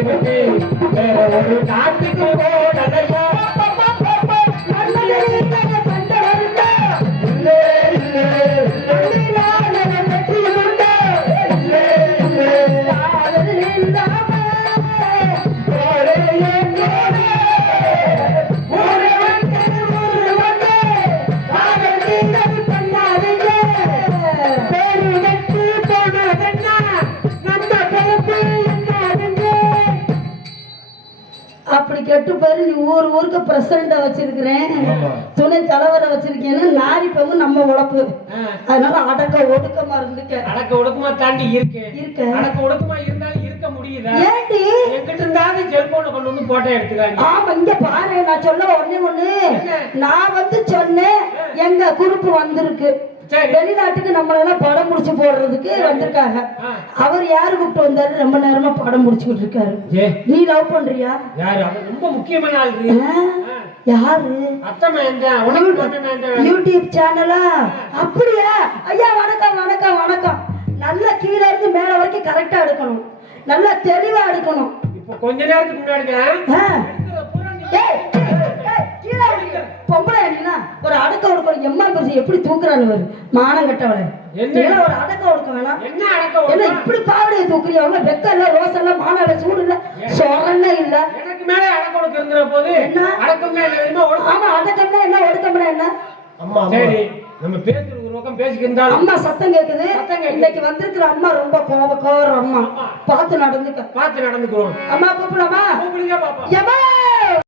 விட்டு வேற ஒரு நாட்டுக்கு போடலையா அப்படி கெட்டு பாரு நீ ஊருக்கு பிரசிடண்டா வச்சிருக்கிறேன் துணை தலைவரை வச்சிருக்கேன்னு நாரி பங்கு நம்ம உழப்பு அதனால அடக்க ஒடுக்கமா இருந்துக்க அடக்க ஒடுக்கமா தாண்டி இருக்கு அடக்க ஒடுக்கமா இருந்தாலும் இருக்க முடியுதா ஏண்டி என்கிட்ட இருந்தாலும் செல்போனை கொண்டு வந்து போட்டோ எடுத்துக்காங்க ஆமா இங்க பாரு நான் சொல்ல ஒண்ணு நான் வந்து சொன்னேன் எங்க குரூப் வந்திருக்கு வெளிநாட்டுக்கு நம்மளெல்லாம் படம் முடிச்சு போடுறதுக்கு வந்திருக்காங்க அவர் யாரு கூப்பிட்டு வந்தாரு ரொம்ப நேரமா படம் முடிச்சுக்கிட்டு இருக்காரு நீ லவ் பண்றியா யாரு ரொம்ப முக்கியமான ஆள் யாரு யூடியூப் சேனலா அப்படியா ஐயா வணக்கம் வணக்கம் வணக்கம் நல்லா கீழே இருந்து மேல வரைக்கும் கரெக்டா எடுக்கணும் நல்லா தெளிவா எடுக்கணும் இப்ப கொஞ்ச நேரத்துக்கு முன்னாடி பொம்பளை என்ன ஒரு அடக்க ஒடுக்கணும் எம்மா பெருசு எப்படி தூக்குறான்னு மானம் கட்டவளை என்ன ஒரு அடக்க ஒடுக்க வேணாம் என்ன இப்படி பாவடையை தூக்குறியா அவங்க வெக்க இல்ல ரோஸ் இல்ல மானால சூடு இல்ல சொரண இல்ல எனக்கு மேல அடக்க ஒடுக்க இருந்துற போது என்ன அடக்கம்னா என்ன ஆமா அடக்கம்னா என்ன ஒடுக்கம்னா என்ன அம்மா சரி நம்ம பேசுற ஒரு பக்கம் பேசிக்கிருந்தாலும் அம்மா சத்தம் கேக்குது இன்னைக்கு வந்திருக்கிற அம்மா ரொம்ப கோபக்கார அம்மா பார்த்து நடந்துக்கிறோம் அம்மா கூப்பிடலாமா கூப்பிடுங்க பாப்பா